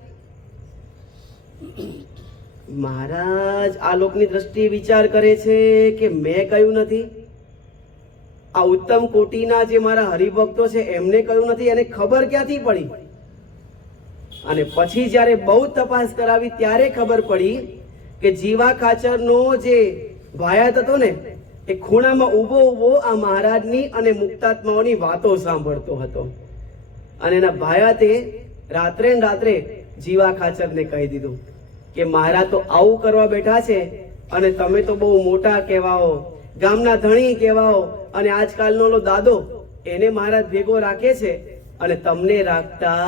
મહારાજ આ લોકની દ્રષ્ટિએ વિચાર કરે છે કે મેં કહ્યું નથી, આ ઉત્તમ કોટીના જે મારા હરિભક્તો છે એમને કહ્યું નથી, એને ખબર ક્યાંથી પડી? અને પછી જ્યારે બહુ તપાસ કરાવી ત્યારે ખબર પડી કે જીવા ખાચરનો જે ભાયાત હતો ને એ ખૂણામાં ઊભો ઊભો આ મહારાજની અને મુક્તાત્માઓની વાતો સાંભળતો હતો. અને એના ભાયાતે રાત્રે ને રાત્રે જીવા ખાચરને કહી દીધું કે મહારાજ તો આવું કરવા બેઠા છે અને તમે તો બહુ મોટા કહેવાઓ, ગામના ધણી કહેવાઓ, અને આજકાલનો ઓલો દાદો એને મહારાજ ભેગો રાખે છે અને તમને રાખતા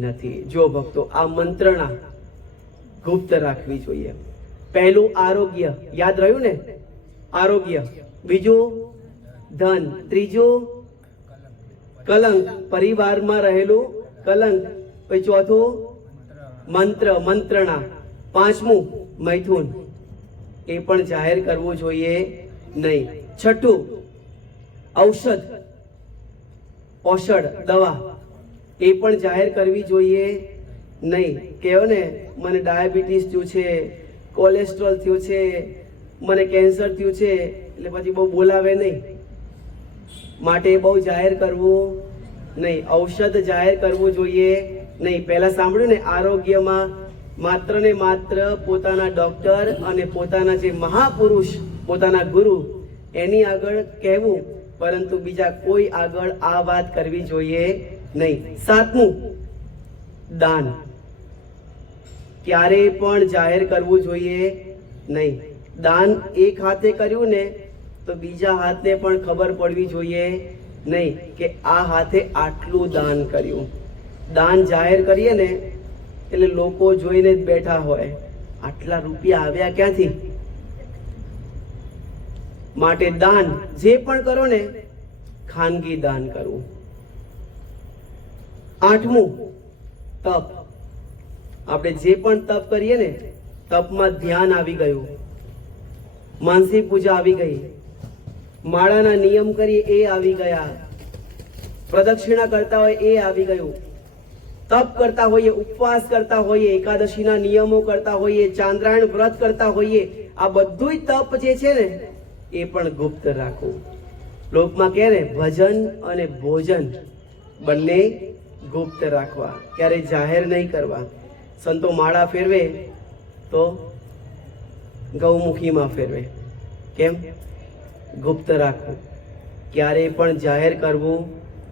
નથી. જો ભક્તો, આ મંત્રણા ગુપ્ત રાખવી જોઈએ. પહેલું આરોગ્ય, યાદ રહ્યું ને? આરોગ્ય. બીજું ધન. ત્રીજું કલંક, પરિવારમાં રહેલું કલંક. પછી ચોથું મંત્ર, મંત્રણા. પાંચમું મૈથુન, એ પણ જાહેર કરવું જોઈએ નહીં. છઠ્ઠું ઔષધ, ઔષધ દવા, એ પણ જાહેર કરવી જોઈએ નહીં. કહેવો ને મને ડાયાબિટીસ થયું છે, કોલેસ્ટ્રોલ થયું છે, મને કેન્સર થયું છે, એટલે પછી બહુ બોલાવે નહીં. માટે બહુ જાહેર કરવું નહીં. ઔષધ જાહેર કરવું જોઈએ નહીં. પહેલા સાંભળ્યું ને, આરોગ્યમાં માત્ર ને માત્ર પોતાના ડોક્ટર અને પોતાના જે મહાપુરુષ, પોતાના ગુરુ, એની આગળ કહેવું, પરંતુ બીજા કોઈ આગળ આ વાત કરવી જોઈએ નહીં. સાતમું દાન, ક્યારે પણ જાહેર કરવું જોઈએ નહીં. દાન એક હાથે કર્યું ને તો બીજા હાથને પણ ખબર પડવી જોઈએ નહીં કે આ હાથે આટલું દાન કર્યું. દાન જાહેર કરીએ ને એટલે લોકો જોઈને જ બેઠા હોય, આટલા રૂપિયા આવ્યા ક્યાંથી? માટે દાન જે પણ કરો ને, ખાનગી દાન કરવું. આઠમું તપ. આપણે જે પણ તપ કરીએ ને, તપમાં ધ્યાન આવી ગયું, માનસી પૂજા આવી ગઈ, માળાના નિયમ કરીએ એ આવી ગયા, પ્રદક્ષિણા કરતા હોય એ આવી ગયું, તપ કરતા હોઈએ, ઉપવાસ કરતા હોઈએ, એકાદશીના નિયમો કરતા હોઈએ, ચાંદ્રાયણ વ્રત કરતા હોઈએ, આ બધુંય તપ જે છે ને એ પણ ગુપ્ત રાખવું. લોકમાં કહે ને, ભજન અને ભોજન બંને ગુપ્ત રાખવા, ક્યારે જાહેર નહીં કરવા. સંતો માળા ફેરવે તો ગૌમુખીમાં ફેરવે. કેમ? ગુપ્ત રાખવું, ક્યારે પણ જાહેર કરવું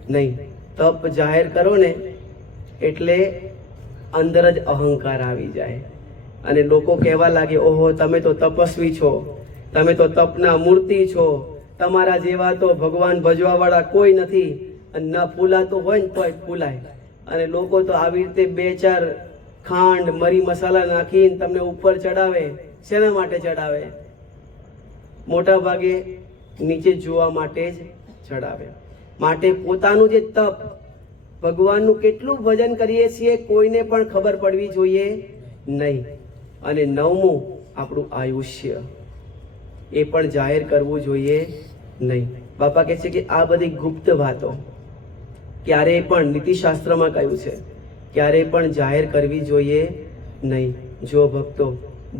નહીં. તપ જાહેર કરો ને એટલે અંદર જ અહંકાર આવી જાય અને લોકો કહેવા લાગે, ઓહો તમે તો તપસ્વી છો, તમે તો તપના મૂર્તિ છો, તમારા જેવા તો ભગવાન ભજવા વાળા કોઈ નથી. અને ન ફૂલાતો હોય ને તોય ફૂલાય. અને લોકો તો આવી રીતે 2-4 ખાંડ મરી મસાલા નાખીને તમને ઉપર ચડાવે. શેના માટે ચડાવે? મોટા ભાગે નીચે જોવા માટે જ ચડાવે. માટે પોતાનું જે તપ, ભગવાનનું કેટલું ભજન કરીએ છીએ કોઈને પણ ખબર પડવી જોઈએ નહીં. અને 9મું આપણું આયુષ્ય, એ પણ જાહેર કરવું જોઈએ નહીં. બાપા કહે છે કે આ બધી ગુપ્ત વાતો ક્યારેય પણ, નીતિશાસ્ત્રમાં કહ્યું છે, ક્યારેય પણ જાહેર કરવી જોઈએ નહીં. જો ભક્તો,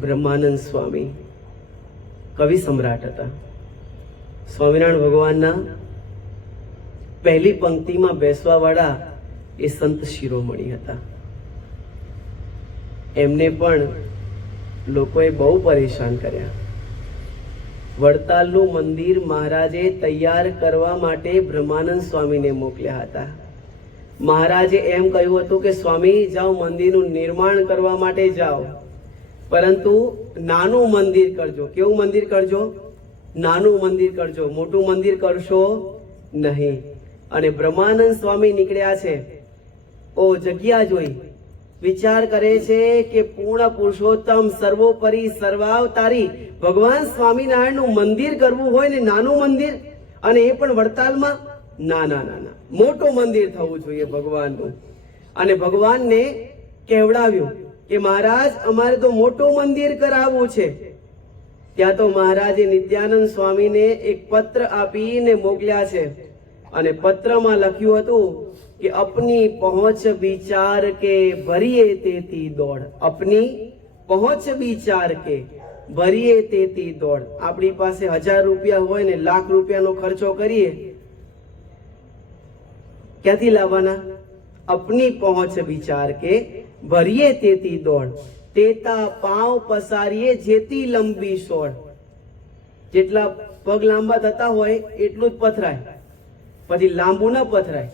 બ્રહ્માનંદ સ્વામી કવિ સમ્રાટ હતા. સ્વામિનારાયણ ભગવાનના પહેલી પંક્તિમાં બેસવા વાળા એ સંત શિરોમણી હતા. એમને પણ લોકોએ બહુ પરેશાન કર્યા. વડતાલનું મંદિર મહારાજે તૈયાર કરવા માટે બ્રહ્માનંદ સ્વામીને મોકલ્યા હતા. મહારાજે એમ કહ્યું હતું કે સ્વામી જાઓ, મંદિરનું નિર્માણ કરવા માટે જાઓ, પરંતુ નાનું મંદિર કરજો. કેવું મંદિર કરજો? નાનું મંદિર કરજો, મોટું મંદિર કરશો નહીં. અને બ્રહ્માનંદ સ્વામી નીકળ્યા છે. ઓ જગ્યા જોઈ વિચાર કરે છે કે પૂર્ણ પુરુષોત્તમ સર્વોપરી સર્વાવતારી ભગવાન સ્વામિનારાયણનું મંદિર કરવું હોય ને નાનું મંદિર, અને એ પણ વડતાલમાં, ના ના ના ના, મોટું મંદિર થવું જોઈએ ભગવાનનું. અને ભગવાનને કહેવડાવ્યું કે મહારાજ અમારે તો મોટું મંદિર કરાવવું છે. ત્યાં તો મહારાજે નિત્યાનંદ સ્વામીને એક પત્ર આપીને મોકલ્યા છે, અને પત્રમાં લખ્યું હતું કે અપની પહોંચ વિચાર કે ભરીએ તેથી દોડ. અપની પહોંચ વિચાર કે ભરીએ તેથી દોડ. આપણી પાસે 1000 રૂપિયા હોય ને લાખ રૂપિયાનો ખર્ચો કરીએ, ક્યાંથી લાવવાના? અપની પહોંચ વિચાર કે ભરીએ તેથી દોડ, તેતા પાવ પસારીએ જેતી લંબી સોડ. જેટલા પગ લાંબા થતા હોય એટલું જ પથરાય, પછી લાંબુ ન પથરાય.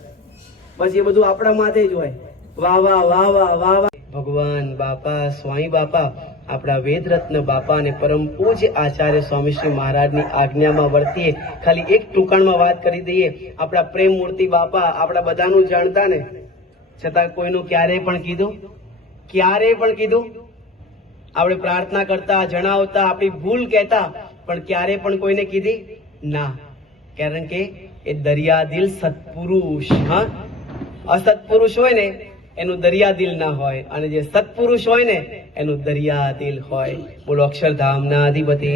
પછી એ બધું આપણા માથે જ હોય. વાહ વાહ વાહ વાહ વાહ વાહ. ભગવાન બાપા સ્વામી બાપા, આપણા વેદરત્ન બાપા અને પરમ પૂજ્ય આચાર્ય સ્વામી શ્રી મહારાજની આજ્ઞામાં વર્તીએ. ખાલી એક ટૂંકાણમાં વાત કરી દઈએ. આપણા પ્રેમ મૂર્તિ બાપા આપણા બધાનું જાણતા ને, છતાં કોઈનું ક્યારેય પણ કીધું? ક્યારેય પણ કીધું? આપણે પ્રાર્થના કરતા, જણાવતા, આપણી ભૂલ કહેતા, પણ ક્યારે પણ કોઈને કીધી? ના. કારણ કે એ દરિયા દિલ સત્પુરુષ. હા, અસત્પુરુષ હોય ને એનું દરિયા દિલ ના હોય, અને જે સત્પુરુષ હોય ને એનું દરિયા દિલ હોય. બોલો અક્ષરધામના અધિપતિ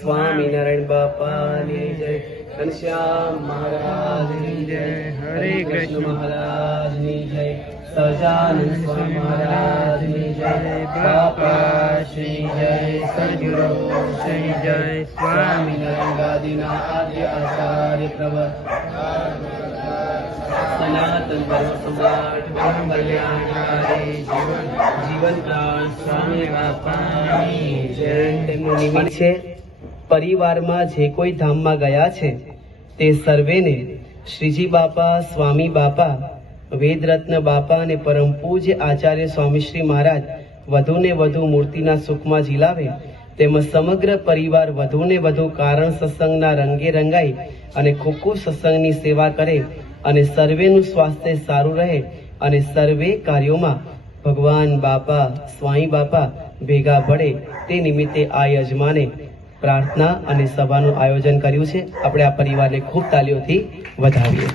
સ્વામિનારાયણ બાપાની જય, ઘનશ્યામ મહારાજની જય, હરે કૃષ્ણ મહારાજની જય, સહજાનંદ સ્વામી મહારાજની જય, બાપા શ્રી જય, સદગુરુ શ્રી જય, સ્વામિનારાયણ ગાદીના આદ્ય આચાર્ય પ્રવર સનાતન ધર્મ સમ્રાટ પરમ કલ્યાણકારી જીવન પ્રાણ સ્વામી બાપાની જય. તેમનું નિમિત્ત છે પરિવારમાં જે કોઈ ધામમાં ગયા છે તે સર્વેને શ્રીજી બાપા, સ્વામી બાપા, વેદરત્ન બાપા અને પરમ પૂજ્ય આચાર્ય સ્વામી શ્રી મહારાજ વધુને વધુ મૂર્તિના સુખમાં ઝીલાવે, તેમજ સમગ્ર પરિવાર વધુને વધુ કારણ સત્સંગના રંગે રંગાઈ અને ખૂબ ખૂબ સત્સંગની સેવા કરે, અને સર્વેનું સ્વાસ્થ્ય સારું રહે, અને સર્વે કાર્યોમાં ભગવાન બાપા, સ્વામી બાપા ભેગા પડે. તે નિમિત્તે આ યજમાને પ્રાર્થના અને સભાનું આયોજન કર્યું છે. આપણે આ પરિવારને ખૂબ તાલીઓથી વધાવીએ.